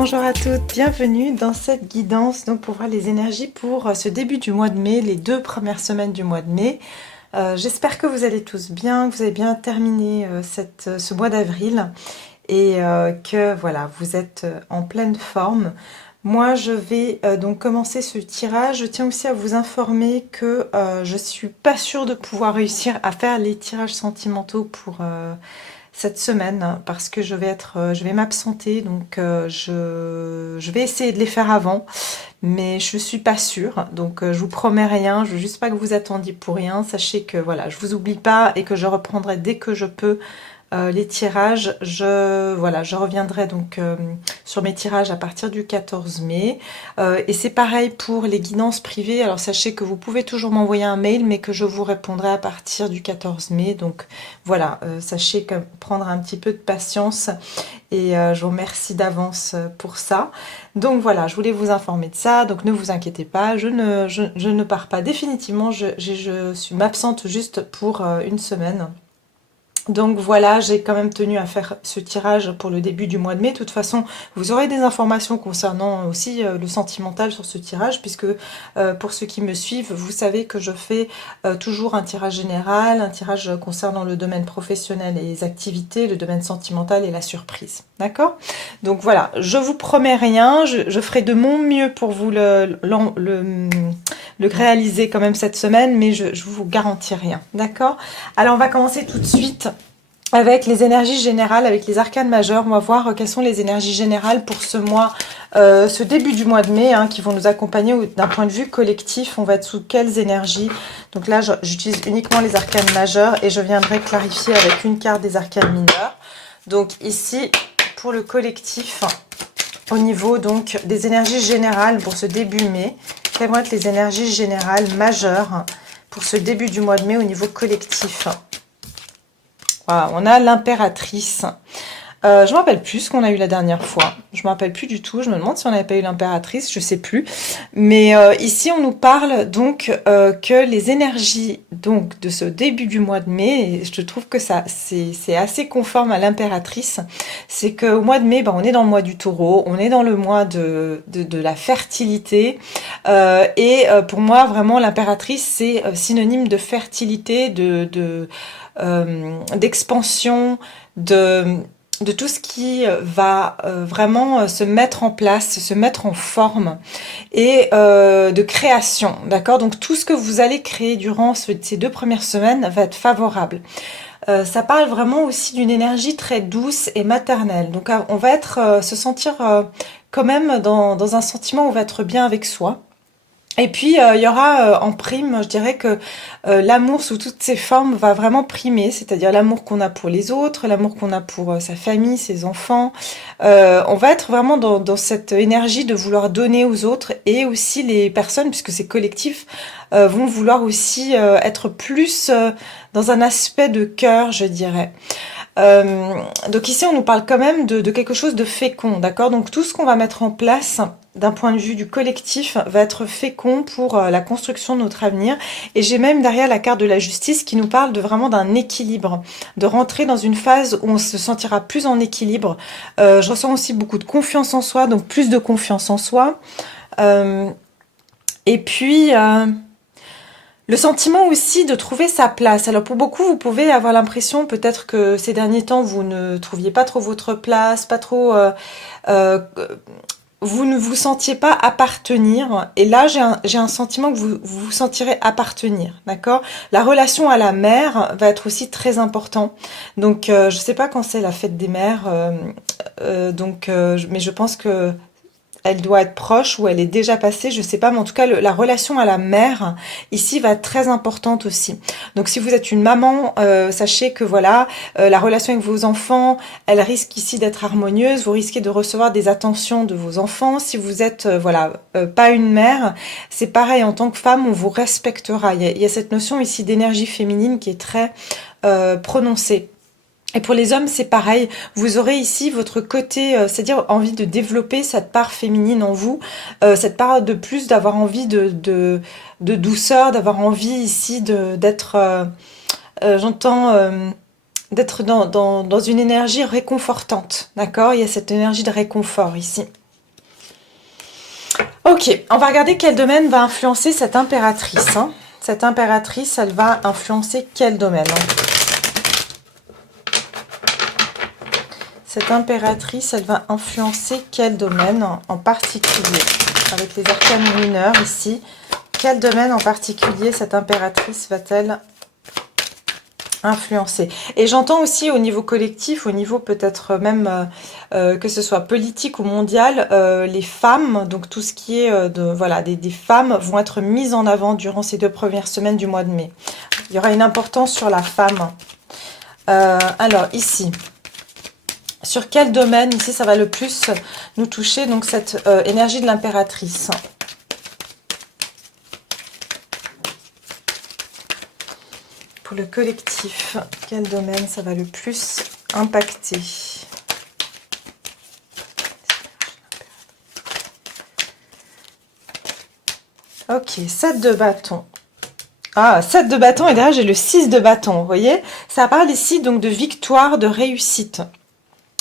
bonjour à toutes, bienvenue dans cette guidance donc pour voir les énergies pour ce début du mois de mai, les 2 premières semaines du mois de mai. J'espère que vous allez tous bien, que vous avez bien terminé ce mois d'avril et que voilà, vous êtes en pleine forme. Moi, je vais donc commencer ce tirage. Je tiens aussi à vous informer que je suis pas sûre de pouvoir réussir à faire les tirages sentimentaux pour cette semaine parce que je vais m'absenter, donc je vais essayer de les faire avant, mais je suis pas sûre, donc je vous promets rien. Je veux juste pas que vous attendiez pour rien. Sachez que voilà, je vous oublie pas et que je reprendrai dès que je peux les tirages. Je reviendrai donc sur mes tirages à partir du 14 mai. Et c'est pareil pour les guidances privées. Alors sachez que vous pouvez toujours m'envoyer un mail, mais que je vous répondrai à partir du 14 mai. Donc voilà, sachez que prendre un petit peu de patience et je vous remercie d'avance pour ça. Donc voilà, je voulais vous informer de ça. Donc ne vous inquiétez pas, je ne pars pas définitivement. Je suis m'absente juste pour une semaine. Donc voilà, j'ai quand même tenu à faire ce tirage pour le début du mois de mai. De toute façon, vous aurez des informations concernant aussi le sentimental sur ce tirage, puisque pour ceux qui me suivent, vous savez que je fais toujours un tirage général, un tirage concernant le domaine professionnel et les activités, le domaine sentimental et la surprise. D'accord? Donc voilà, je vous promets rien, je ferai de mon mieux pour vous le réaliser quand même cette semaine, mais je vous garantis rien. D'accord? Alors on va commencer tout de suite avec les énergies générales, avec les arcanes majeures. On va voir quelles sont les énergies générales pour ce mois, ce début du mois de mai, qui vont nous accompagner d'un point de vue collectif. On va être sous quelles énergies? Donc là, j'utilise uniquement les arcanes majeures et je viendrai clarifier avec une carte des arcanes mineures. Donc ici, pour le collectif, au niveau donc des énergies générales pour ce début mai, quelles vont être les énergies générales majeures pour ce début du mois de mai au niveau collectif? Voilà, on a l'impératrice. Je ne me rappelle plus ce qu'on a eu la dernière fois. Je ne me rappelle plus du tout. Je me demande si on n'avait pas eu l'impératrice. Je ne sais plus. Mais ici, on nous parle donc que les énergies donc de ce début du mois de mai, et je trouve que ça c'est assez conforme à l'impératrice. C'est qu'au mois de mai, on est dans le mois du taureau. On est dans le mois de la fertilité. Pour moi, vraiment, l'impératrice, c'est synonyme de fertilité, d'expansion, de tout ce qui va vraiment se mettre en place, se mettre en forme et de création, d'accord? Donc tout ce que vous allez créer durant ces 2 premières semaines va être favorable. Ça parle vraiment aussi d'une énergie très douce et maternelle. Donc on va se sentir quand même dans un sentiment où on va être bien avec soi. Et puis, il y aura en prime, je dirais que l'amour sous toutes ses formes va vraiment primer, c'est-à-dire l'amour qu'on a pour les autres, l'amour qu'on a pour sa famille, ses enfants. On va être vraiment dans cette énergie de vouloir donner aux autres, et aussi les personnes, puisque c'est collectif, vont vouloir aussi être plus dans un aspect de cœur, je dirais. Donc ici, on nous parle quand même de quelque chose de fécond, d'accord? Donc tout ce qu'on va mettre en place d'un point de vue du collectif va être fécond pour la construction de notre avenir. Et j'ai même derrière la carte de la justice qui nous parle vraiment d'un équilibre, de rentrer dans une phase où on se sentira plus en équilibre. Je ressens aussi beaucoup de confiance en soi, donc plus de confiance en soi. Et puis le sentiment aussi de trouver sa place. Alors pour beaucoup, vous pouvez avoir l'impression peut-être que ces derniers temps, vous ne trouviez pas trop votre place, pas trop... vous ne vous sentiez pas appartenir. Et là, j'ai un sentiment que vous vous sentirez appartenir, d'accord? La relation à la mère va être aussi très important. Donc, je sais pas quand c'est la fête des mères, mais je pense que elle doit être proche ou elle est déjà passée, je sais pas, mais en tout cas la relation à la mère ici va être très importante aussi. Donc si vous êtes une maman, sachez que voilà, la relation avec vos enfants, elle risque ici d'être harmonieuse. Vous risquez de recevoir des attentions de vos enfants. Si vous êtes pas une mère, c'est pareil, en tant que femme, on vous respectera. Il y a cette notion ici d'énergie féminine qui est très prononcée. Et pour les hommes, c'est pareil. Vous aurez ici votre côté, c'est-à-dire envie de développer cette part féminine en vous, cette part de plus, d'avoir envie de douceur, d'avoir envie ici d'être, d'être dans une énergie réconfortante, d'accord? Il y a cette énergie de réconfort ici. Ok, on va regarder quel domaine va influencer cette impératrice. Hein. Cette impératrice, elle va influencer quel domaine, Cette impératrice, elle va influencer quel domaine en particulier? Avec les arcanes mineurs ici, quel domaine en particulier cette impératrice va-t-elle influencer? Et j'entends aussi au niveau collectif, au niveau peut-être même que ce soit politique ou mondial, les femmes, donc tout ce qui est voilà, des femmes vont être mises en avant durant ces 2 premières semaines du mois de mai. Il y aura une importance sur la femme. Alors ici, sur quel domaine ici ça va le plus nous toucher, donc cette énergie de l'impératrice? Pour le collectif, quel domaine ça va le plus impacter? Ok, 7 de bâton. Ah, 7 de bâton et derrière j'ai le 6 de bâton, vous voyez? Ça parle ici donc de victoire, de réussite.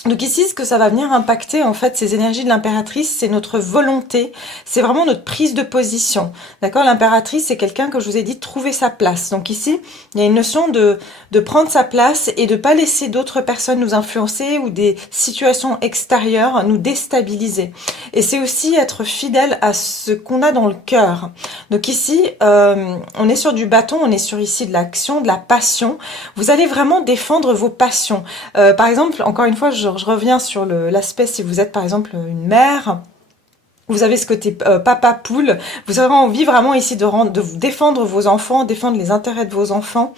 Donc ici, ce que ça va venir impacter, en fait, ces énergies de l'impératrice, c'est notre volonté, c'est vraiment notre prise de position. D'accord? L'impératrice, c'est quelqu'un, que je vous ai dit, de trouver sa place. Donc ici, il y a une notion de prendre sa place et de pas laisser d'autres personnes nous influencer ou des situations extérieures nous déstabiliser. Et c'est aussi être fidèle à ce qu'on a dans le cœur. Donc ici, on est sur du bâton, on est sur ici de l'action, de la passion. Vous allez vraiment défendre vos passions. Par exemple, encore une fois, je reviens sur l'aspect, si vous êtes par exemple une mère, vous avez ce côté papa poule, vous avez envie vraiment ici de défendre vos enfants, défendre les intérêts de vos enfants.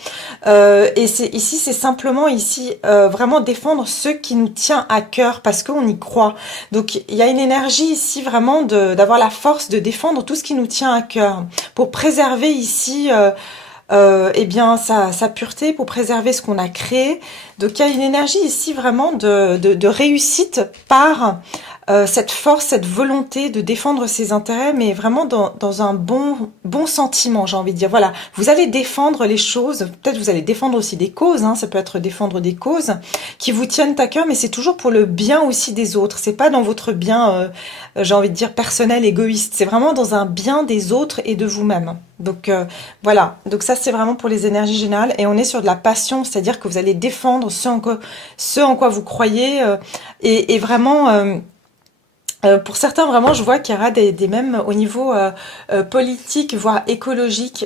Et ici, c'est simplement ici vraiment défendre ce qui nous tient à cœur parce qu'on y croit. Donc il y a une énergie ici vraiment d'avoir la force de défendre tout ce qui nous tient à cœur pour préserver ici eh bien sa pureté, pour préserver ce qu'on a créé. Donc il y a une énergie ici vraiment de réussite par cette force, cette volonté de défendre ses intérêts, mais vraiment dans un bon sentiment, j'ai envie de dire. Voilà, vous allez défendre les choses, peut-être vous allez défendre aussi des causes, hein, ça peut être défendre des causes qui vous tiennent à cœur, mais c'est toujours pour le bien aussi des autres. C'est pas dans votre bien, j'ai envie de dire, personnel, égoïste. C'est vraiment dans un bien des autres et de vous-même. Donc voilà, donc ça c'est vraiment pour les énergies générales et on est sur de la passion, c'est-à-dire que vous allez défendre ce en quoi vous croyez et vraiment... pour certains, vraiment, je vois qu'il y aura des mêmes au niveau politique, voire écologique,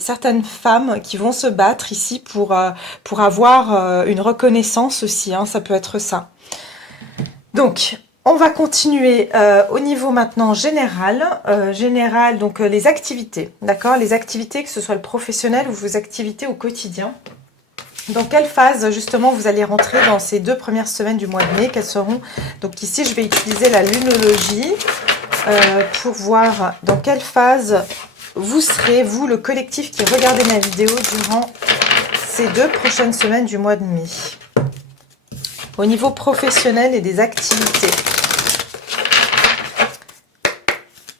certaines femmes qui vont se battre ici pour avoir une reconnaissance aussi, hein, ça peut être ça. Donc, on va continuer au niveau maintenant général, donc les activités, d'accord? Les activités, que ce soit le professionnel ou vos activités au quotidien. Dans quelle phase justement vous allez rentrer dans ces 2 premières semaines du mois de mai? Quelles seront... Donc ici je vais utiliser la lunologie pour voir dans quelle phase vous serez, vous le collectif qui regardez ma vidéo durant ces 2 prochaines semaines du mois de mai. Au niveau professionnel et des activités.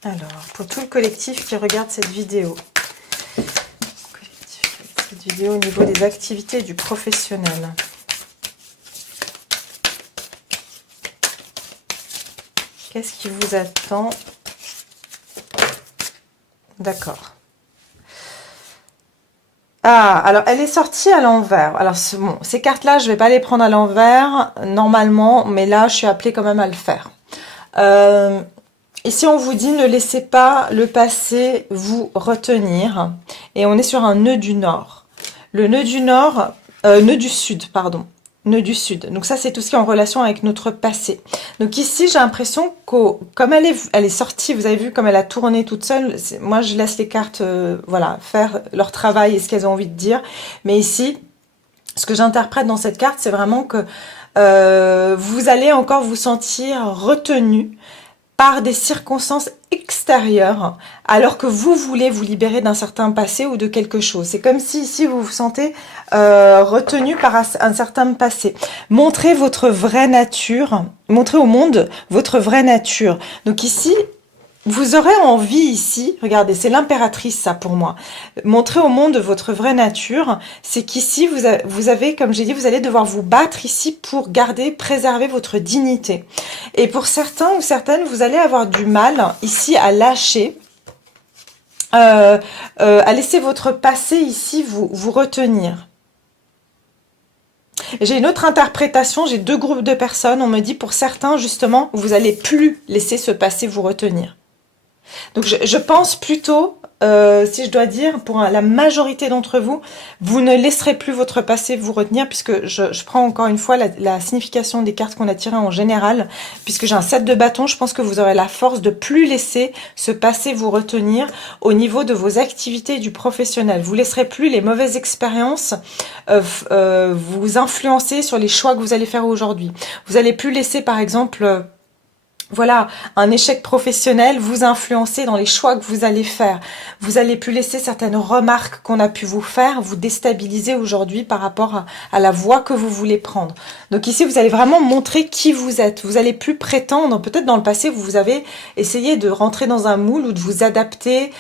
Alors, pour tout le collectif qui regarde cette vidéo. Vidéo au niveau des activités du professionnel. Qu'est-ce qui vous attend? D'accord. Ah, alors elle est sortie à l'envers. Alors bon, ces cartes-là, je ne vais pas les prendre à l'envers normalement, mais là, je suis appelée quand même à le faire. Ici, on vous dit ne laissez pas le passé vous retenir. Et on est sur un nœud du nord. Le nœud du nord, nœud du sud, pardon. Nœud du sud. Donc ça, c'est tout ce qui est en relation avec notre passé. Donc ici, j'ai l'impression que comme elle est sortie, vous avez vu comme elle a tourné toute seule. Moi, je laisse les cartes voilà, faire leur travail et ce qu'elles ont envie de dire. Mais ici, ce que j'interprète dans cette carte, c'est vraiment que vous allez encore vous sentir retenu par des circonstances extérieures, alors que vous voulez vous libérer d'un certain passé ou de quelque chose. C'est comme si ici vous vous sentez retenu par un certain passé. Montrez votre vraie nature, montrez au monde votre vraie nature. Donc ici, vous aurez envie ici, regardez, c'est l'impératrice ça pour moi, montrer au monde votre vraie nature, c'est qu'ici vous avez, comme j'ai dit, vous allez devoir vous battre ici pour garder, préserver votre dignité. Et pour certains ou certaines, vous allez avoir du mal ici à lâcher, à laisser votre passé ici vous retenir. J'ai une autre interprétation, j'ai deux groupes de personnes, on me dit pour certains justement, vous allez plus laisser ce passé vous retenir. Donc je pense plutôt, si je dois dire, pour la majorité d'entre vous, vous ne laisserez plus votre passé vous retenir, puisque je prends encore une fois la signification des cartes qu'on a tirées en général, puisque j'ai un 7 de bâton, je pense que vous aurez la force de plus laisser ce passé vous retenir au niveau de vos activités du professionnel. Vous laisserez plus les mauvaises expériences vous influencer sur les choix que vous allez faire aujourd'hui. Vous allez plus laisser par exemple... voilà, un échec professionnel vous influencer dans les choix que vous allez faire. Vous allez plus laisser certaines remarques qu'on a pu vous faire vous déstabiliser aujourd'hui par rapport à la voie que vous voulez prendre. Donc ici, vous allez vraiment montrer qui vous êtes. Vous allez plus prétendre, peut-être dans le passé, vous avez essayé de rentrer dans un moule ou de vous adapter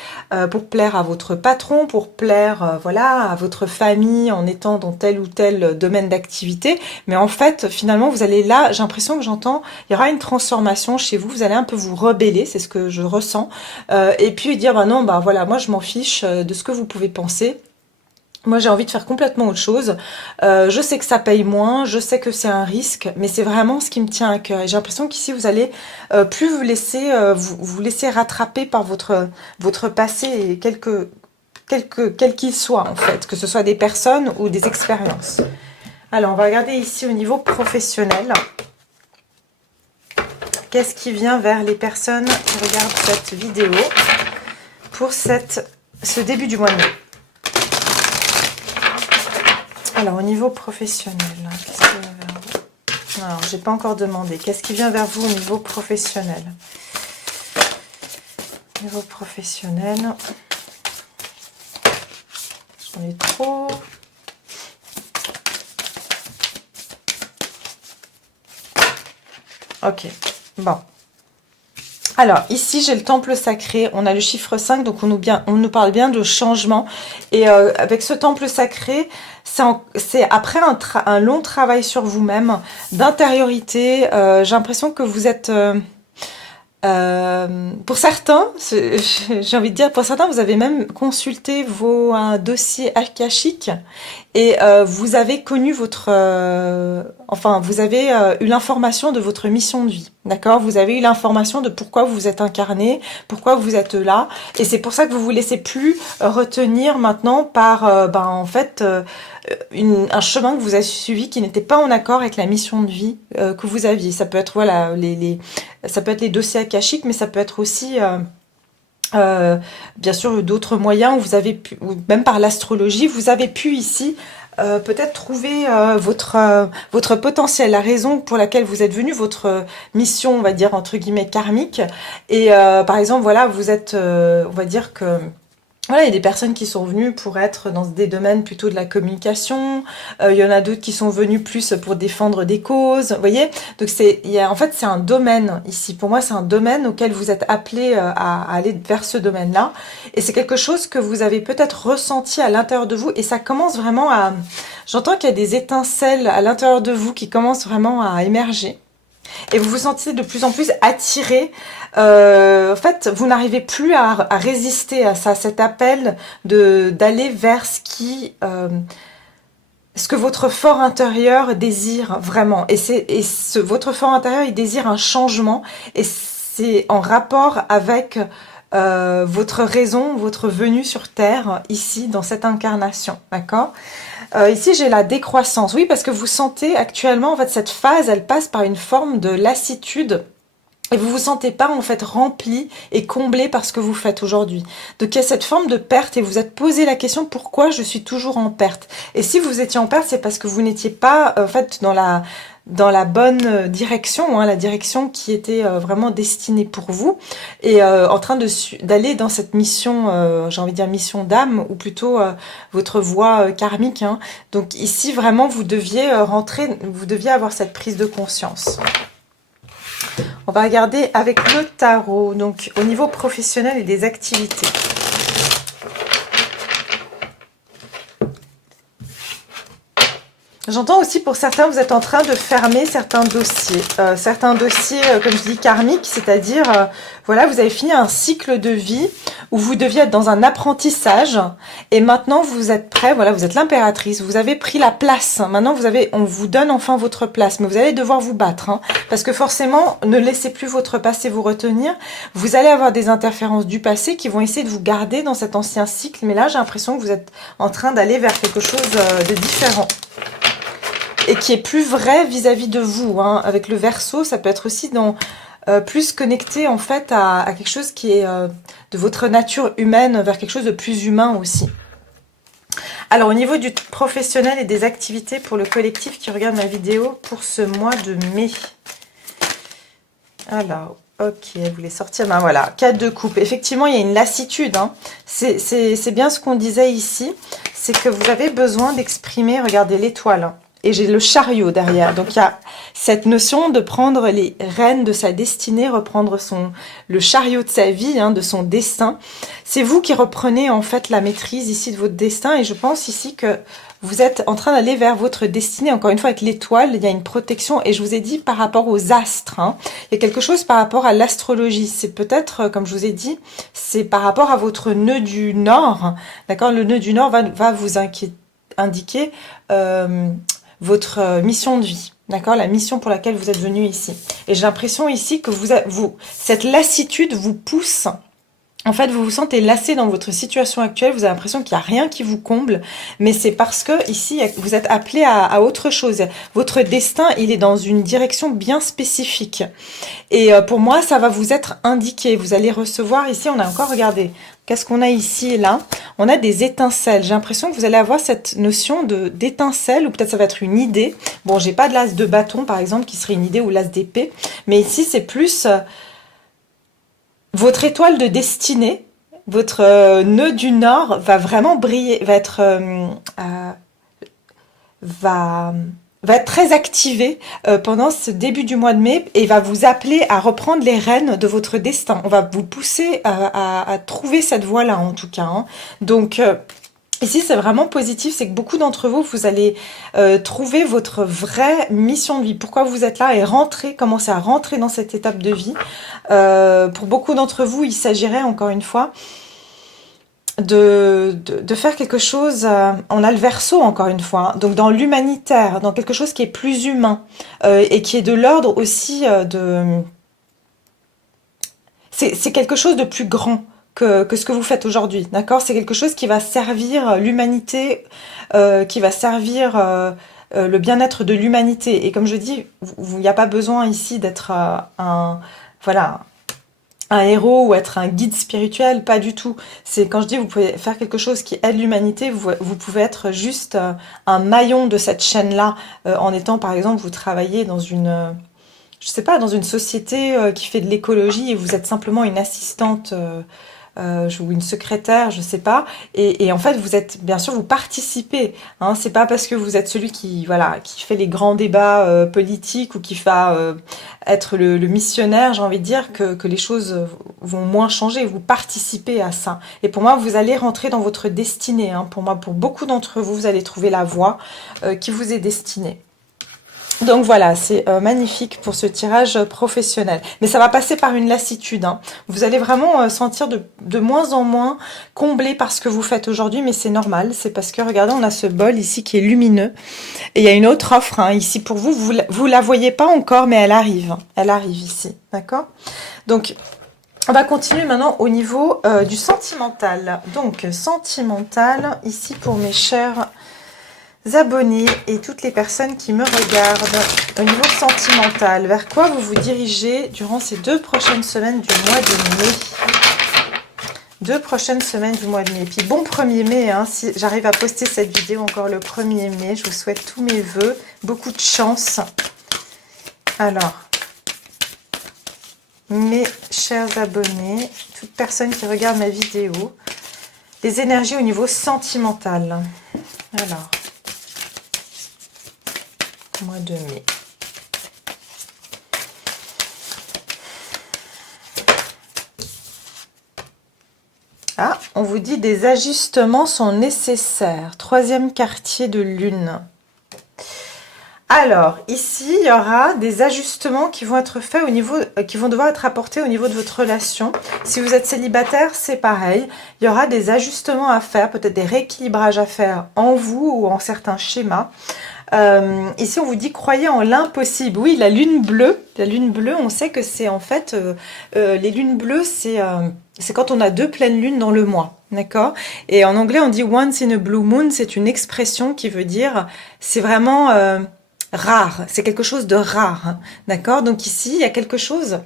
pour plaire à votre patron, pour plaire voilà, à votre famille en étant dans tel ou tel domaine d'activité. Mais en fait, finalement, vous allez là, j'ai l'impression que j'entends, il y aura une transformation chez vous, vous allez un peu vous rebeller, c'est ce que je ressens, et puis dire bah non, bah voilà, moi je m'en fiche de ce que vous pouvez penser. Moi, j'ai envie de faire complètement autre chose. Je sais que ça paye moins, je sais que c'est un risque, mais c'est vraiment ce qui me tient à cœur. Et j'ai l'impression qu'ici, vous allez plus vous laisser vous laisser rattraper par votre passé et quel qu'il soit en fait, que ce soit des personnes ou des expériences. Alors, on va regarder ici au niveau professionnel. Qu'est-ce qui vient vers les personnes qui regardent cette vidéo pour ce début du mois de mai? Alors, au niveau professionnel, qu'est-ce qui vient vers vous? Alors, j'ai pas encore demandé. Qu'est-ce qui vient vers vous au niveau professionnel? Au niveau professionnel, j'en ai trop. Ok. Bon, alors ici j'ai le temple sacré, on a le chiffre 5, donc on nous parle bien de changement. Et avec ce temple sacré, c'est après un long travail sur vous-même, d'intériorité. J'ai l'impression que vous êtes... pour certains, j'ai envie de dire, pour certains, vous avez même consulté un dossier akashique et vous avez connu enfin, vous avez eu l'information de votre mission de vie, d'accord? Vous avez eu l'information de pourquoi vous êtes incarné, pourquoi vous êtes là, et c'est pour ça que vous vous laissez plus retenir maintenant par, en fait, un chemin que vous avez suivi qui n'était pas en accord avec la mission de vie que vous aviez. Ça peut être voilà ça peut être les dossiers akashiques, mais ça peut être aussi bien sûr d'autres moyens où vous avez pu, ou même par l'astrologie, vous avez pu ici peut-être trouver votre potentiel, la raison pour laquelle vous êtes venu, votre mission, on va dire entre guillemets karmique. Et par exemple, voilà, vous êtes, on va dire que voilà, il y a des personnes qui sont venues pour être dans des domaines plutôt de la communication. Il y en a d'autres qui sont venues plus pour défendre des causes. Vous voyez? Donc en fait, c'est un domaine ici. Pour moi, c'est un domaine auquel vous êtes appelé à aller vers ce domaine-là. Et c'est quelque chose que vous avez peut-être ressenti à l'intérieur de vous. Et ça commence vraiment à... J'entends qu'il y a des étincelles à l'intérieur de vous qui commencent vraiment à émerger. Et vous vous sentez de plus en plus attiré. En fait, vous n'arrivez plus à résister à ça, cet appel d'aller vers ce que votre fort intérieur désire vraiment. Et votre fort intérieur, il désire un changement. Et c'est en rapport avec votre raison, votre venue sur Terre, ici, dans cette incarnation. D'accord ? Ici, j'ai la décroissance. Oui, parce que vous sentez actuellement, en fait, cette phase, elle passe par une forme de lassitude. Et vous vous sentez pas, en fait, rempli et comblé par ce que vous faites aujourd'hui. Donc, il y a cette forme de perte et vous vous êtes posé la question, pourquoi je suis toujours en perte? Et si vous étiez en perte, c'est parce que vous n'étiez pas, en fait, dans la bonne direction, hein, la direction qui était vraiment destinée pour vous, et en train d'aller dans cette mission, j'ai envie de dire mission d'âme, ou plutôt votre voie karmique. Hein. Donc ici, vraiment, vous deviez avoir cette prise de conscience. On va regarder avec le tarot, donc au niveau professionnel et des activités. J'entends aussi pour certains, vous êtes en train de fermer certains dossiers. Comme je dis, karmiques, c'est-à-dire, voilà, vous avez fini un cycle de vie où vous deviez être dans un apprentissage et maintenant vous êtes prêt, voilà, vous êtes l'impératrice, vous avez pris la place. Maintenant, on vous donne enfin votre place, mais vous allez devoir vous battre, hein, parce que forcément, ne laissez plus votre passé vous retenir. Vous allez avoir des interférences du passé qui vont essayer de vous garder dans cet ancien cycle, mais là, j'ai l'impression que vous êtes en train d'aller vers quelque chose de différent. Et qui est plus vrai vis-à-vis de vous, hein. Avec le Verseau, ça peut être aussi plus connecté en fait à quelque chose qui est de votre nature humaine, vers quelque chose de plus humain aussi. Alors au niveau du professionnel et des activités pour le collectif qui regarde ma vidéo pour ce mois de mai. Alors, ok, elle voulait sortir, ben voilà, 4 de coupe. Effectivement, il y a une lassitude, hein. C'est bien ce qu'on disait ici, c'est que vous avez besoin d'exprimer, regardez l'étoile, hein. Et j'ai le chariot derrière. Donc, il y a cette notion de prendre les rênes de sa destinée, reprendre le chariot de sa vie, hein, de son destin. C'est vous qui reprenez en fait la maîtrise ici de votre destin. Et je pense ici que vous êtes en train d'aller vers votre destinée. Encore une fois, avec l'étoile, il y a une protection. Et je vous ai dit par rapport aux astres, hein, il y a quelque chose par rapport à l'astrologie. C'est peut-être, comme je vous ai dit, c'est par rapport à votre nœud du Nord. D'accord? Le nœud du Nord va vous indiquer... votre mission de vie, d'accord, la mission pour laquelle vous êtes venu ici. Et j'ai l'impression ici que cette lassitude vous pousse. En fait, vous vous sentez lassé dans votre situation actuelle, vous avez l'impression qu'il n'y a rien qui vous comble, mais c'est parce que ici, vous êtes appelé à autre chose. Votre destin, il est dans une direction bien spécifique. Et pour moi, ça va vous être indiqué. Vous allez recevoir, ici, on a encore, regardé, qu'est-ce qu'on a ici et là? On a des étincelles. J'ai l'impression que vous allez avoir cette notion d'étincelle, ou peut-être ça va être une idée. Bon, j'ai pas de l'as de bâton, par exemple, qui serait une idée, ou l'as d'épée, mais ici, c'est plus... votre étoile de destinée, votre nœud du Nord va vraiment briller, va être très activé pendant ce début du mois de mai et va vous appeler à reprendre les rênes de votre destin. On va vous pousser à trouver cette voie-là en tout cas, hein. Donc... ici, c'est vraiment positif, c'est que beaucoup d'entre vous, vous allez trouver votre vraie mission de vie. Pourquoi vous êtes là et commencer à rentrer dans cette étape de vie. Pour beaucoup d'entre vous, il s'agirait, encore une fois, de faire quelque chose... on a le Verseau, encore une fois, hein, donc dans l'humanitaire, dans quelque chose qui est plus humain et qui est de l'ordre aussi de... C'est quelque chose de plus grand que ce que vous faites aujourd'hui, d'accord? C'est quelque chose qui va servir l'humanité, qui va servir le bien-être de l'humanité. Et comme je dis, il n'y a pas besoin ici d'être voilà, un héros ou être un guide spirituel, pas du tout. C'est quand je dis vous pouvez faire quelque chose qui aide l'humanité, vous pouvez être juste un maillon de cette chaîne-là, en étant, par exemple, vous travaillez dans une... je sais pas, dans une société qui fait de l'écologie et vous êtes simplement une assistante ou une secrétaire, je sais pas, et en fait vous êtes, bien sûr, vous participez, hein, c'est pas parce que vous êtes celui qui, voilà, qui fait les grands débats politiques ou qui va être le missionnaire, j'ai envie de dire, que les choses vont moins changer, vous participez à ça. Et pour moi, vous allez rentrer dans votre destinée, hein. Pour moi, pour beaucoup d'entre vous, vous allez trouver la voie qui vous est destinée. Donc voilà, c'est magnifique pour ce tirage professionnel. Mais ça va passer par une lassitude, hein. Vous allez vraiment sentir de moins en moins comblé par ce que vous faites aujourd'hui, mais c'est normal. C'est parce que, regardez, on a ce bol ici qui est lumineux. Et il y a une autre offre, hein, ici pour vous. Vous la voyez pas encore, mais elle arrive. Elle arrive ici, d'accord? Donc, on va continuer maintenant au niveau du sentimental. Donc, sentimental, ici pour mes chers abonnés et toutes les personnes qui me regardent. Au niveau sentimental, vers quoi vous vous dirigez durant ces 2 prochaines semaines du mois de mai? 2 prochaines semaines du mois de mai. Et puis bon 1er mai, hein, si j'arrive à poster cette vidéo encore le 1er mai, je vous souhaite tous mes vœux, beaucoup de chance. Alors, mes chers abonnés, toute personne qui regarde ma vidéo, les énergies au niveau sentimental. Alors, mois de mai. Ah, on vous dit des ajustements sont nécessaires. Troisième quartier de lune. Alors, ici, il y aura des ajustements qui vont être faits au niveau, qui vont devoir être apportés au niveau de votre relation. Si vous êtes célibataire, c'est pareil. Il y aura des ajustements à faire, peut-être des rééquilibrages à faire en vous ou en certains schémas. Ici, on vous dit croyez en l'impossible. Oui, la lune bleue, on sait que c'est en fait les lunes bleues, c'est quand on a 2 pleines lunes dans le mois, d'accord? Et en anglais, on dit once in a blue moon. C'est une expression qui veut dire c'est vraiment rare. C'est quelque chose de rare, d'accord? Donc ici, il y a quelque chose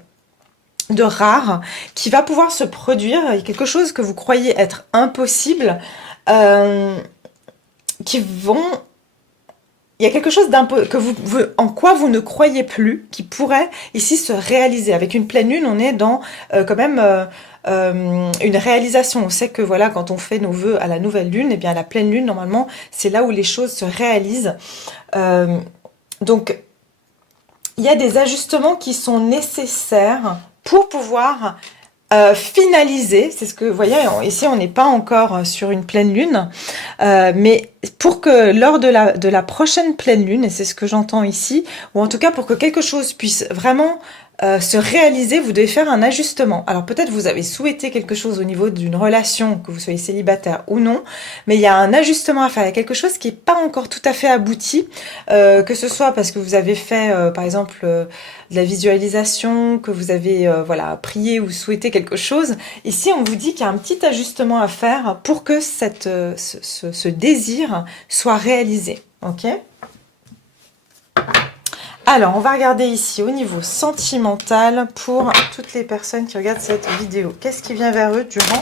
de rare qui va pouvoir se produire. Il y a quelque chose que vous croyez être impossible, qui vont il y a quelque chose en quoi vous ne croyez plus, qui pourrait ici se réaliser. Avec une pleine lune, on est dans quand même une réalisation. On sait que voilà, quand on fait nos vœux à la nouvelle lune, et bien à la pleine lune, normalement, c'est là où les choses se réalisent. Donc, il y a des ajustements qui sont nécessaires pour pouvoir finaliser, c'est ce que vous voyez, ici on n'est pas encore sur une pleine lune, mais pour que lors de la prochaine pleine lune, et c'est ce que j'entends ici, ou en tout cas pour que quelque chose puisse vraiment se réaliser, vous devez faire un ajustement. Alors peut-être vous avez souhaité quelque chose au niveau d'une relation, que vous soyez célibataire ou non, mais il y a un ajustement à faire, il y a quelque chose qui n'est pas encore tout à fait abouti, que ce soit parce que vous avez fait par exemple de la visualisation, que vous avez voilà, prié ou souhaité quelque chose. Ici on vous dit qu'il y a un petit ajustement à faire pour que ce désir soit réalisé. Ok ? Alors, on va regarder ici au niveau sentimental pour toutes les personnes qui regardent cette vidéo. Qu'est-ce qui vient vers eux durant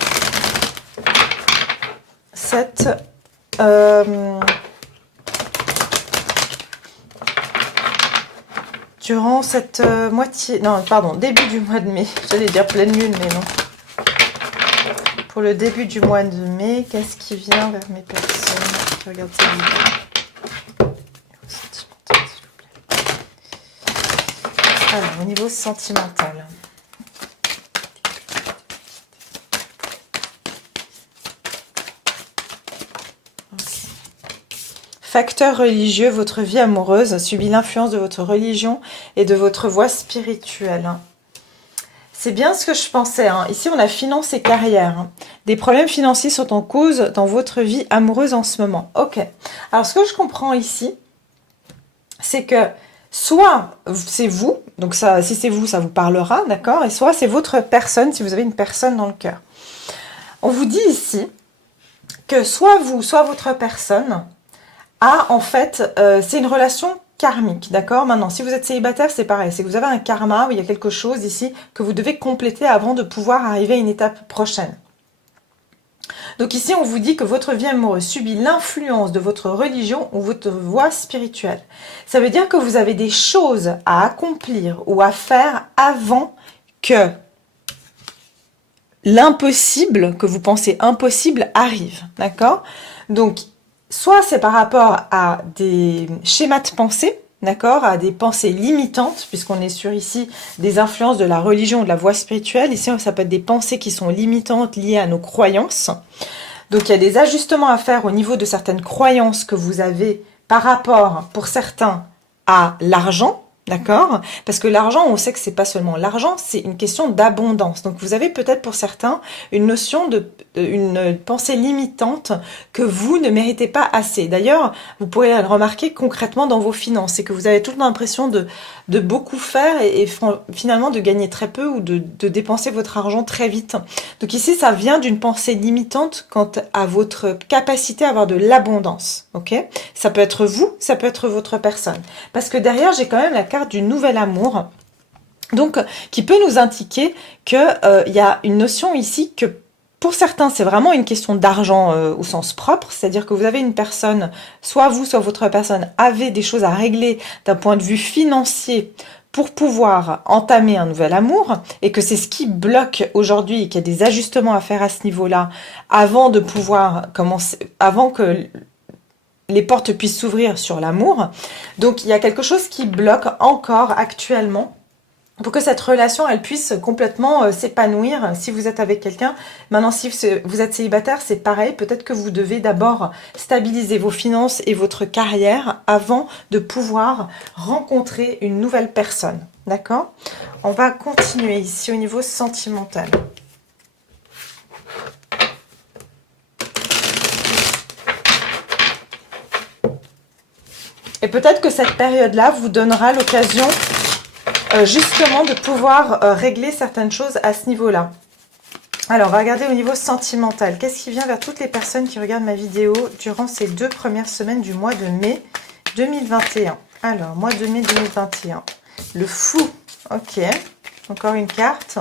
cette moitié... Non, pardon, début du mois de mai. J'allais dire pleine lune, mais non. Pour le début du mois de mai, qu'est-ce qui vient vers mes personnes qui regardent cette vidéo ? Alors, au niveau sentimental. Facteur religieux, votre vie amoureuse subit l'influence de votre religion et de votre voie spirituelle. C'est bien ce que je pensais. Hein. Ici, on a finance et carrière. Des problèmes financiers sont en cause dans votre vie amoureuse en ce moment. Ok. Alors, ce que je comprends ici, c'est que soit c'est vous, donc ça, si c'est vous, ça vous parlera, d'accord, et soit c'est votre personne, si vous avez une personne dans le cœur. On vous dit ici que soit vous, soit votre personne a en fait, c'est une relation karmique, d'accord. Maintenant, si vous êtes célibataire, c'est pareil, c'est que vous avez un karma où il y a quelque chose ici que vous devez compléter avant de pouvoir arriver à une étape prochaine. Donc ici, on vous dit que votre vie amoureuse subit l'influence de votre religion ou votre voie spirituelle. Ça veut dire que vous avez des choses à accomplir ou à faire avant que l'impossible, que vous pensez impossible, arrive. D'accord ? Donc, soit c'est par rapport à des schémas de pensée, d'accord, à des pensées limitantes, puisqu'on est sur ici des influences de la religion ou de la voie spirituelle. Ici, ça peut être des pensées qui sont limitantes liées à nos croyances. Donc, il y a des ajustements à faire au niveau de certaines croyances que vous avez par rapport, pour certains, à l'argent. D'accord ? Parce que l'argent, on sait que c'est pas seulement l'argent, c'est une question d'abondance. Donc vous avez peut-être pour certains une notion une pensée limitante que vous ne méritez pas assez. D'ailleurs, vous pourrez le remarquer concrètement dans vos finances, c'est que vous avez toute l'impression de beaucoup faire et finalement de gagner très peu ou de dépenser votre argent très vite. Donc ici, ça vient d'une pensée limitante quant à votre capacité à avoir de l'abondance. Ok ? Ça peut être vous, ça peut être votre personne. Parce que derrière, j'ai quand même la carte du nouvel amour, donc qui peut nous indiquer que y a une notion ici que pour certains c'est vraiment une question d'argent au sens propre, c'est-à-dire que vous avez une personne, soit vous, soit votre personne avez des choses à régler d'un point de vue financier pour pouvoir entamer un nouvel amour, et que c'est ce qui bloque aujourd'hui et qu'il y a des ajustements à faire à ce niveau-là avant de pouvoir commencer, avant que les portes puissent s'ouvrir sur l'amour. Donc il y a quelque chose qui bloque encore actuellement pour que cette relation, elle puisse complètement s'épanouir si vous êtes avec quelqu'un. Maintenant, si vous êtes célibataire, c'est pareil. Peut-être que vous devez d'abord stabiliser vos finances et votre carrière avant de pouvoir rencontrer une nouvelle personne. D'accord? On va continuer ici au niveau sentimental. Et peut-être que cette période-là vous donnera l'occasion justement de pouvoir régler certaines choses à ce niveau-là. Alors, on va regarder au niveau sentimental. Qu'est-ce qui vient vers toutes les personnes qui regardent ma vidéo durant ces 2 premières semaines du mois de mai 2021? Alors, mois de mai 2021. Le fou. Ok. Encore une carte.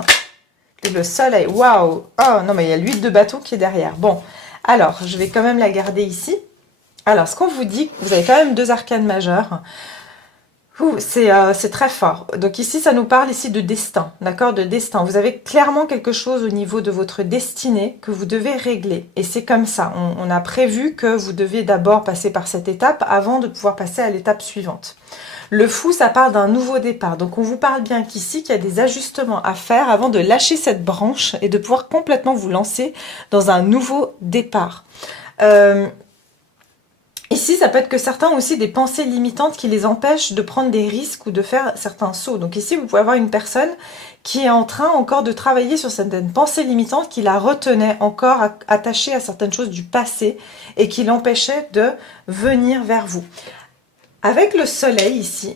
Et le soleil. Waouh. Oh, non, mais il y a l'huile de bâton qui est derrière. Bon. Alors, je vais quand même la garder ici. Alors, ce qu'on vous dit, vous avez quand même 2 arcanes majeures. C'est très fort. Donc ici, ça nous parle ici de destin, d'accord? De destin. Vous avez clairement quelque chose au niveau de votre destinée que vous devez régler. Et c'est comme ça. On a prévu que vous devez d'abord passer par cette étape avant de pouvoir passer à l'étape suivante. Le fou, ça parle d'un nouveau départ. Donc on vous parle bien qu'ici, qu'il y a des ajustements à faire avant de lâcher cette branche et de pouvoir complètement vous lancer dans un nouveau départ. Ici, ça peut être que certains ont aussi des pensées limitantes qui les empêchent de prendre des risques ou de faire certains sauts. Donc ici, vous pouvez avoir une personne qui est en train encore de travailler sur certaines pensées limitantes qui la retenaient encore attachée à certaines choses du passé et qui l'empêchaient de venir vers vous. Avec le soleil ici,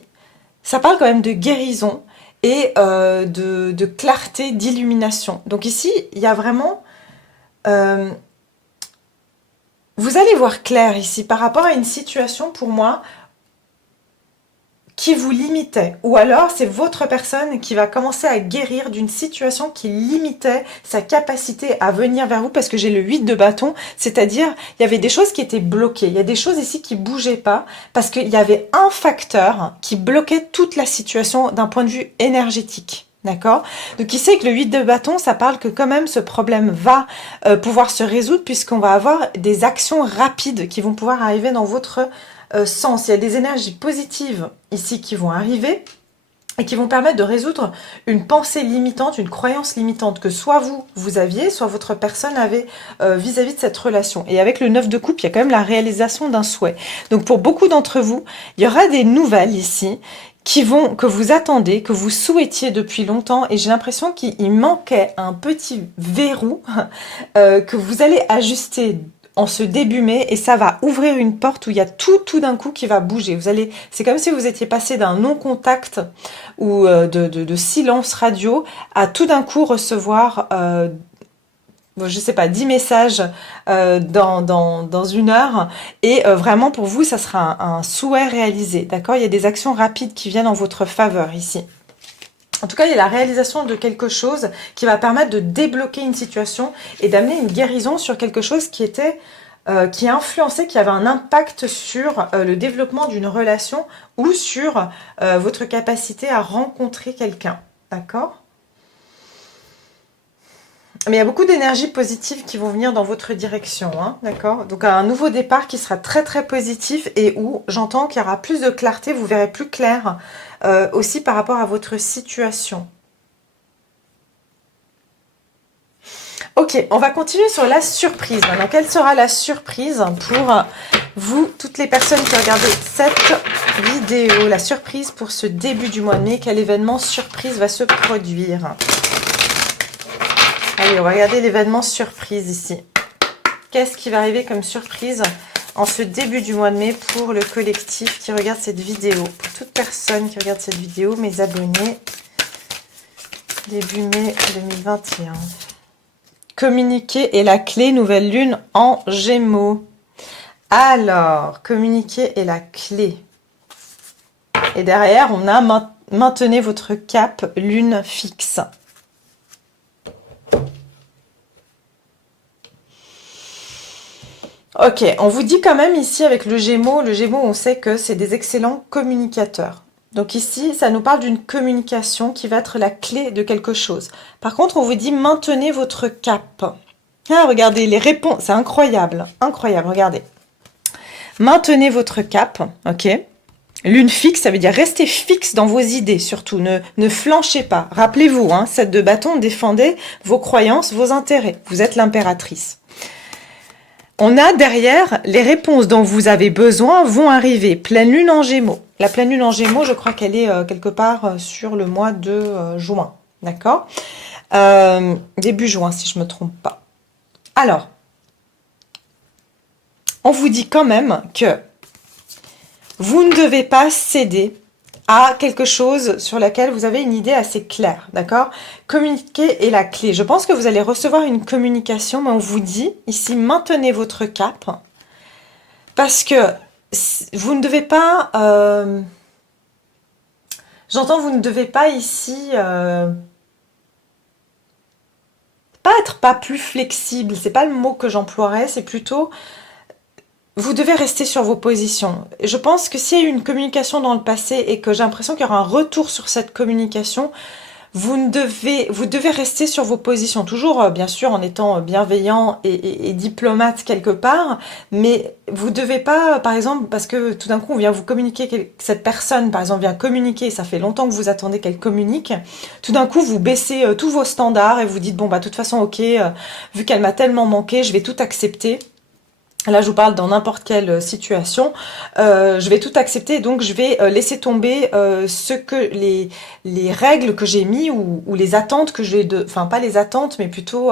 ça parle quand même de guérison et de clarté, d'illumination. Donc ici, il y a vraiment... vous allez voir clair ici par rapport à une situation pour moi qui vous limitait. Ou alors c'est votre personne qui va commencer à guérir d'une situation qui limitait sa capacité à venir vers vous parce que j'ai le 8 de bâton, c'est-à-dire il y avait des choses qui étaient bloquées. Il y a des choses ici qui bougeaient pas parce qu'il y avait un facteur qui bloquait toute la situation d'un point de vue énergétique. D'accord? Donc ici avec le 8 de bâton, ça parle que quand même ce problème va pouvoir se résoudre puisqu'on va avoir des actions rapides qui vont pouvoir arriver dans votre sens. Il y a des énergies positives ici qui vont arriver et qui vont permettre de résoudre une pensée limitante, une croyance limitante que soit vous aviez, soit votre personne avait vis-à-vis de cette relation. Et avec le 9 de coupe, il y a quand même la réalisation d'un souhait. Donc pour beaucoup d'entre vous, il y aura des nouvelles ici que vous attendez, que vous souhaitiez depuis longtemps, et j'ai l'impression qu'il manquait un petit verrou que vous allez ajuster en ce début mai, et ça va ouvrir une porte où il y a tout d'un coup qui va bouger. C'est comme si vous étiez passé d'un non-contact ou de silence radio à tout d'un coup recevoir je sais pas, 10 messages dans une heure, et vraiment pour vous ça sera un souhait réalisé, d'accord? Il y a des actions rapides qui viennent en votre faveur ici. En tout cas, il y a la réalisation de quelque chose qui va permettre de débloquer une situation et d'amener une guérison sur quelque chose qui était qui influençait, qui avait un impact sur le développement d'une relation ou sur votre capacité à rencontrer quelqu'un, d'accord? Mais il y a beaucoup d'énergies positives qui vont venir dans votre direction, hein, d'accord? Donc un nouveau départ qui sera très très positif et où j'entends qu'il y aura plus de clarté, vous verrez plus clair aussi par rapport à votre situation. Ok, on va continuer sur la surprise. Maintenant, quelle sera la surprise pour vous, toutes les personnes qui regardent cette vidéo? La surprise pour ce début du mois de mai, quel événement surprise va se produire? Allez, on va regarder l'événement surprise ici. Qu'est-ce qui va arriver comme surprise en ce début du mois de mai pour le collectif qui regarde cette vidéo? Pour toute personne qui regarde cette vidéo, mes abonnés, début mai 2021. Communiquer est la clé, nouvelle lune en Gémeaux. Alors, communiquer est la clé. Et derrière, on a maintenez votre cap, lune fixe. Ok, on vous dit quand même ici avec le Gémeaux, on sait que c'est des excellents communicateurs. Donc ici, ça nous parle d'une communication qui va être la clé de quelque chose. Par contre, on vous dit maintenez votre cap. Ah, regardez, les réponses, c'est incroyable, incroyable, regardez. Maintenez votre cap, ok. Lune fixe, ça veut dire restez fixe dans vos idées, surtout. Ne flanchez pas. Rappelez-vous, hein, 7 de bâton, défendez vos croyances, vos intérêts. Vous êtes l'impératrice. On a derrière, les réponses dont vous avez besoin vont arriver. Pleine lune en Gémeaux. La pleine lune en Gémeaux, je crois qu'elle est quelque part sur le mois de juin. D'accord, début juin, si je ne me trompe pas. Alors, on vous dit quand même que vous ne devez pas céder à quelque chose sur laquelle vous avez une idée assez claire, d'accord? Communiquer est la clé. Je pense que vous allez recevoir une communication, mais on vous dit ici, maintenez votre cap, parce que vous ne devez pas... J'entends, vous ne devez pas ici... pas être pas plus flexible, c'est pas le mot que j'emploierais, c'est plutôt... Vous devez rester sur vos positions. Je pense que s'il y a eu une communication dans le passé et que j'ai l'impression qu'il y aura un retour sur cette communication, vous devez rester sur vos positions. Toujours, bien sûr, en étant bienveillant et diplomate quelque part, mais vous devez pas, par exemple, parce que tout d'un coup, on vient vous communiquer, cette personne, par exemple, vient communiquer, ça fait longtemps que vous attendez qu'elle communique, tout d'un coup, vous baissez tous vos standards et vous dites, bon, bah, de toute façon, ok, vu qu'elle m'a tellement manqué, je vais tout accepter. Là, je vous parle dans n'importe quelle situation. Je vais tout accepter, donc je vais laisser tomber ce que les règles que j'ai mis ou les attentes que j'ai enfin pas les attentes, mais plutôt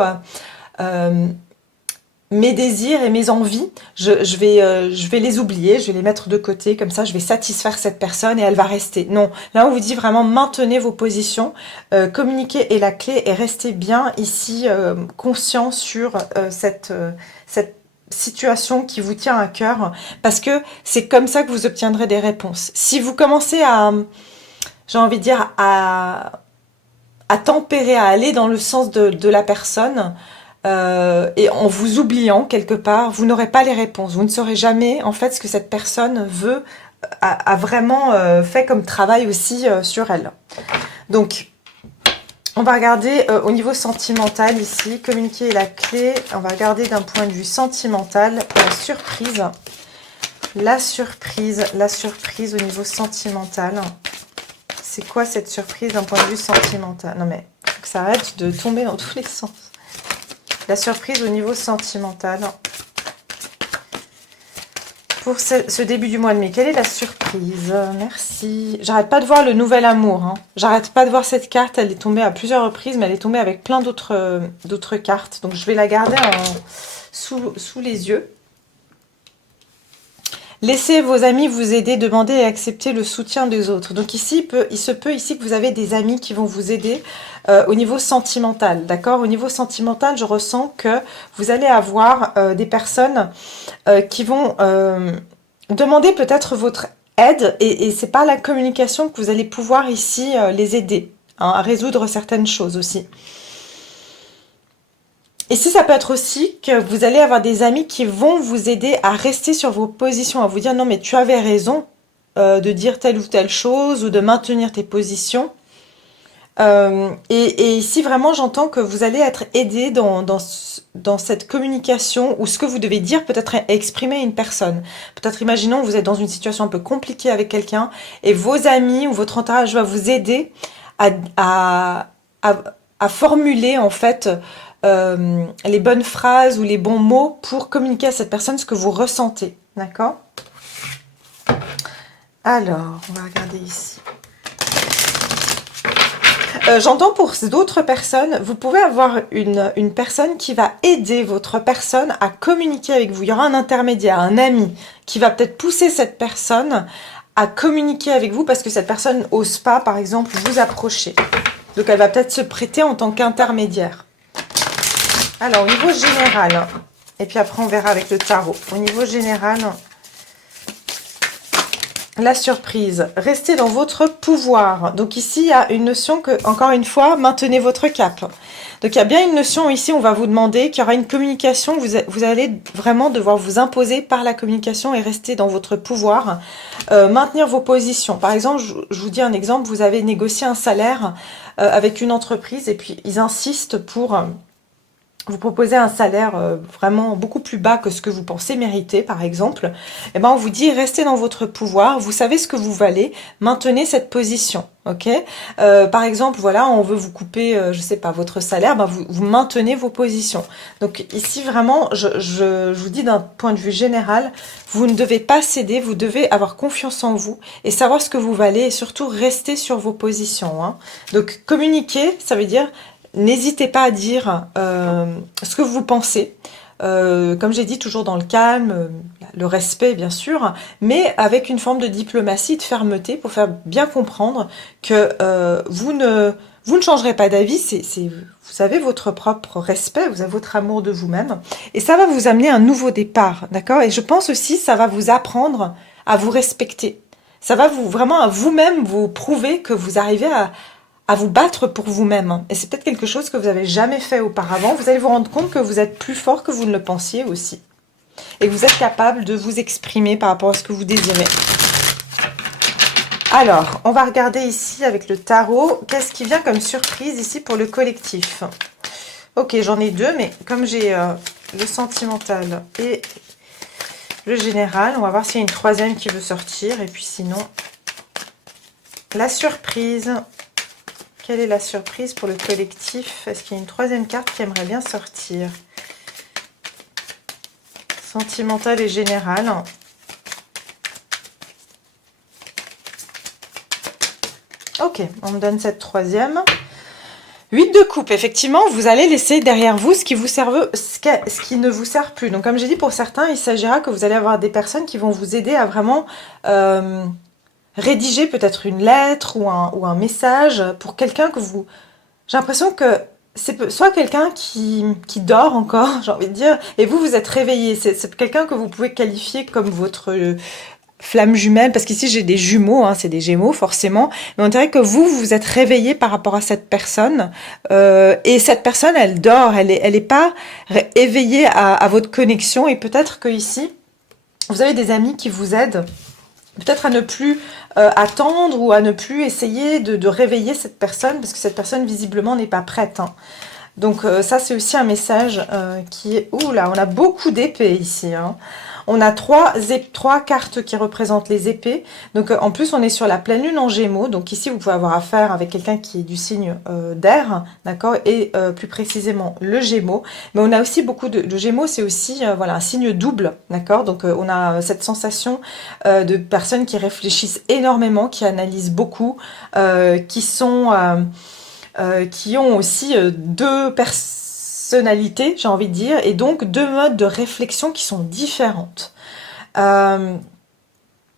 mes désirs et mes envies. Je vais les oublier, je vais les mettre de côté, comme ça, je vais satisfaire cette personne et elle va rester. Non, là, on vous dit vraiment maintenez vos positions, communiquer est la clé et restez bien ici conscient sur cette situation qui vous tient à cœur, parce que c'est comme ça que vous obtiendrez des réponses. Si vous commencez à, j'ai envie de dire, à tempérer, à aller dans le sens de la personne, et en vous oubliant quelque part, vous n'aurez pas les réponses. Vous ne saurez jamais, en fait, ce que cette personne veut, a vraiment fait comme travail aussi sur elle. Donc, on va regarder au niveau sentimental ici, communiquer est la clé. On va regarder d'un point de vue sentimental la surprise. La surprise au niveau sentimental. C'est quoi cette surprise d'un point de vue sentimental? Non mais, il faut que ça arrête de tomber dans tous les sens. La surprise au niveau sentimental. Pour ce début du mois de mai, quelle est la surprise? Merci. J'arrête pas de voir le nouvel amour. Hein. J'arrête pas de voir cette carte. Elle est tombée à plusieurs reprises, mais elle est tombée avec plein d'autres cartes. Donc, je vais la garder sous les yeux. Laissez vos amis vous aider, demander et accepter le soutien des autres. Donc ici, il se peut ici que vous avez des amis qui vont vous aider au niveau sentimental. D'accord? Au niveau sentimental, je ressens que vous allez avoir des personnes qui vont demander peut-être votre aide. Et c'est par la communication que vous allez pouvoir ici les aider hein, à résoudre certaines choses aussi. Et si ça peut être aussi que vous allez avoir des amis qui vont vous aider à rester sur vos positions, à vous dire non mais tu avais raison de dire telle ou telle chose ou de maintenir tes positions. Et ici vraiment j'entends que vous allez être aidé dans cette communication où ce que vous devez dire peut-être exprimer à une personne. Peut-être imaginons vous êtes dans une situation un peu compliquée avec quelqu'un et vos amis ou votre entourage va vous aider à formuler en fait les bonnes phrases ou les bons mots pour communiquer à cette personne ce que vous ressentez. D'accord? Alors, on va regarder ici. J'entends pour d'autres personnes, vous pouvez avoir une personne qui va aider votre personne à communiquer avec vous. Il y aura un intermédiaire, un ami, qui va peut-être pousser cette personne à communiquer avec vous parce que cette personne n'ose pas, par exemple, vous approcher. Donc, elle va peut-être se prêter en tant qu'intermédiaire. Alors, au niveau général, et puis après on verra avec le tarot. Au niveau général, la surprise, restez dans votre pouvoir. Donc ici, il y a une notion que, encore une fois, maintenez votre cap. Donc il y a bien une notion ici, on va vous demander qu'il y aura une communication, vous allez vraiment devoir vous imposer par la communication et rester dans votre pouvoir, maintenir vos positions. Par exemple, je vous dis un exemple, vous avez négocié un salaire avec une entreprise et puis ils insistent pour vous proposez un salaire vraiment beaucoup plus bas que ce que vous pensez mériter, par exemple, eh ben on vous dit restez dans votre pouvoir, vous savez ce que vous valez, maintenez cette position, ok. Par exemple, voilà, on veut vous couper, je sais pas, votre salaire, ben vous maintenez vos positions. Donc ici vraiment, je vous dis d'un point de vue général, vous ne devez pas céder, vous devez avoir confiance en vous et savoir ce que vous valez et surtout rester sur vos positions, hein. Donc communiquer, ça veut dire n'hésitez pas à dire ce que vous pensez. Comme j'ai dit, toujours dans le calme, le respect bien sûr, mais avec une forme de diplomatie, de fermeté pour faire bien comprendre que vous ne changerez pas d'avis, vous avez votre propre respect, vous avez votre amour de vous-même, et ça va vous amener un nouveau départ, d'accord. Et je pense aussi ça va vous apprendre à vous respecter. Ça va vous vraiment à vous-même vous prouver que vous arrivez à vous battre pour vous-même. Et c'est peut-être quelque chose que vous n'avez jamais fait auparavant. Vous allez vous rendre compte que vous êtes plus fort que vous ne le pensiez aussi. Et que vous êtes capable de vous exprimer par rapport à ce que vous désirez. Alors, on va regarder ici avec le tarot. Qu'est-ce qui vient comme surprise ici pour le collectif? Ok, j'en ai deux, mais comme j'ai le sentimental et le général, on va voir s'il y a une troisième qui veut sortir. Et puis sinon, la surprise. Quelle est la surprise pour le collectif? Est-ce qu'il y a une troisième carte qui aimerait bien sortir? Sentimental et général. Ok, on me donne cette troisième. 8 de coupe, effectivement, vous allez laisser derrière vous ce qui vous serve, ce qui ne vous sert plus. Donc comme j'ai dit, pour certains, il s'agira que vous allez avoir des personnes qui vont vous aider à vraiment... rédiger peut-être une lettre ou un message pour quelqu'un que vous... J'ai l'impression que c'est soit quelqu'un qui dort encore, j'ai envie de dire, et vous êtes réveillé. C'est quelqu'un que vous pouvez qualifier comme votre flamme jumelle, parce qu'ici j'ai des jumeaux, hein, c'est des gémeaux forcément, mais on dirait que vous êtes réveillé par rapport à cette personne, et cette personne, elle dort, elle est pas éveillée à votre connexion, et peut-être que ici, vous avez des amis qui vous aident peut-être à ne plus attendre ou à ne plus essayer de réveiller cette personne parce que cette personne visiblement n'est pas prête, hein. Donc ça c'est aussi un message qui est... Ouh là, on a beaucoup d'épées ici, hein. On a trois cartes qui représentent les épées. Donc en plus on est sur la pleine lune en Gémeaux. Donc ici vous pouvez avoir affaire avec quelqu'un qui est du signe d'air, d'accord, et plus précisément le Gémeaux. Mais on a aussi beaucoup de Gémeaux, c'est aussi voilà un signe double, d'accord. Donc on a cette sensation de personnes qui réfléchissent énormément, qui analysent beaucoup, qui ont aussi deux personnalités, j'ai envie de dire, et donc deux modes de réflexion qui sont différentes.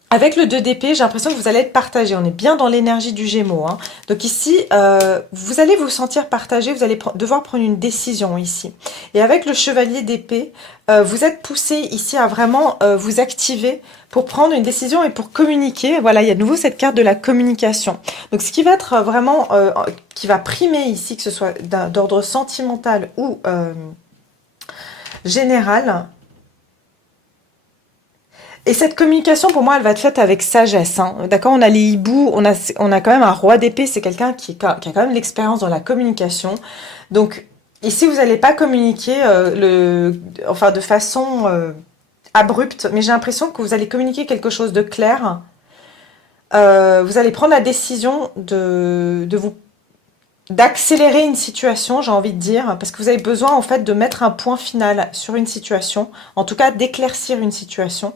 Avec le 2 d'épée, j'ai l'impression que vous allez être partagé. On est bien dans l'énergie du Gémeaux, hein. Donc ici, vous allez vous sentir partagé, vous allez devoir prendre une décision ici. Et avec le chevalier d'épée, vous êtes poussé ici à vraiment vous activer pour prendre une décision et pour communiquer. Voilà, il y a de nouveau cette carte de la communication. Donc ce qui va être vraiment, qui va primer ici, que ce soit d'ordre sentimental ou général. Et cette communication, pour moi, elle va être faite avec sagesse, hein. D'accord, on a les hiboux, on a quand même un roi d'épée, c'est quelqu'un qui a quand même l'expérience dans la communication. Donc, ici, vous n'allez pas communiquer de façon abrupte, mais j'ai l'impression que vous allez communiquer quelque chose de clair. Vous allez prendre la décision d'accélérer une situation, j'ai envie de dire, parce que vous avez besoin, en fait, de mettre un point final sur une situation, en tout cas, d'éclaircir une situation.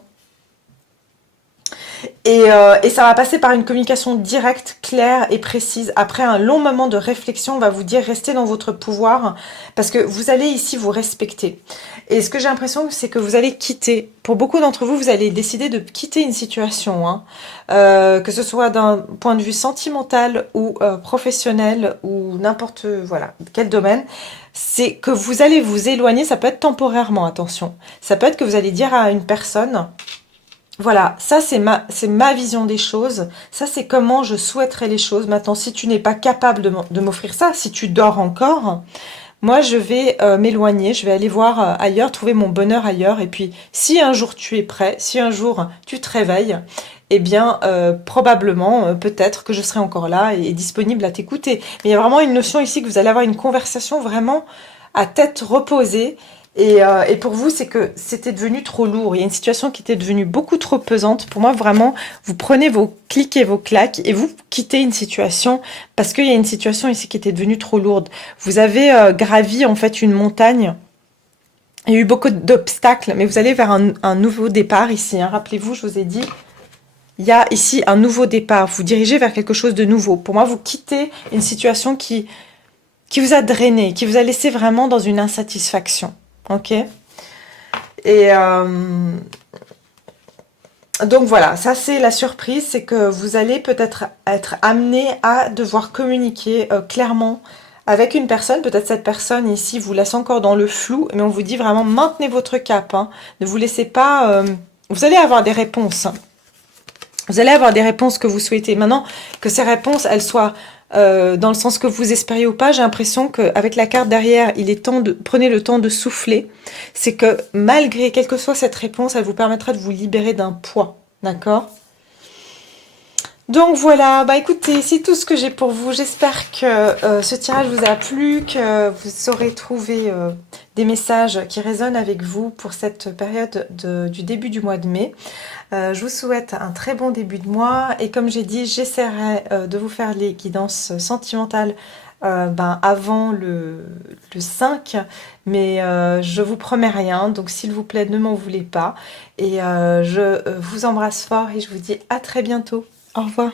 Et ça va passer par une communication directe, claire et précise. Après un long moment de réflexion, on va vous dire restez dans votre pouvoir parce que vous allez ici vous respecter. Et ce que j'ai l'impression, c'est que vous allez quitter. Pour beaucoup d'entre vous, vous allez décider de quitter une situation, hein, que ce soit d'un point de vue sentimental ou professionnel ou n'importe voilà quel domaine. C'est que vous allez vous éloigner. Ça peut être temporairement, attention. Ça peut être que vous allez dire à une personne. Voilà, ça c'est ma vision des choses, ça c'est comment je souhaiterais les choses. Maintenant, si tu n'es pas capable de m'offrir ça, si tu dors encore, moi je vais m'éloigner, je vais aller voir ailleurs, trouver mon bonheur ailleurs. Et puis, si un jour tu es prêt, si un jour tu te réveilles, eh bien, probablement, peut-être que je serai encore là et disponible à t'écouter. Mais il y a vraiment une notion ici que vous allez avoir une conversation vraiment à tête reposée. Et pour vous, c'est que c'était devenu trop lourd. Il y a une situation qui était devenue beaucoup trop pesante. Pour moi, vraiment, vous prenez vos clics et vos claques et vous quittez une situation parce qu'il y a une situation ici qui était devenue trop lourde. Vous avez gravi en fait une montagne. Il y a eu beaucoup d'obstacles, mais vous allez vers un nouveau départ ici. Hein. Rappelez-vous, je vous ai dit, il y a ici un nouveau départ. Vous dirigez vers quelque chose de nouveau. Pour moi, vous quittez une situation qui vous a drainé, qui vous a laissé vraiment dans une insatisfaction. Ok. Et donc voilà, ça c'est la surprise, c'est que vous allez peut-être être amené à devoir communiquer clairement avec une personne. Peut-être cette personne ici vous laisse encore dans le flou, mais on vous dit vraiment maintenez votre cap. Hein. Ne vous laissez pas... vous allez avoir des réponses. Vous allez avoir des réponses que vous souhaitez. Maintenant, que ces réponses, elles soient dans le sens que vous espériez ou pas, j'ai l'impression qu'avec la carte derrière, il est temps de... Prenez le temps de souffler. C'est que malgré, quelle que soit cette réponse, elle vous permettra de vous libérer d'un poids. D'accord ? Donc voilà, bah écoutez, c'est tout ce que j'ai pour vous. J'espère que ce tirage vous a plu, que vous saurez trouver des messages qui résonnent avec vous pour cette période du début du mois de mai. Je vous souhaite un très bon début de mois et comme j'ai dit, j'essaierai de vous faire les guidances sentimentales avant le 5, mais je vous promets rien, donc s'il vous plaît, ne m'en voulez pas. Et je vous embrasse fort et je vous dis à très bientôt. Au revoir.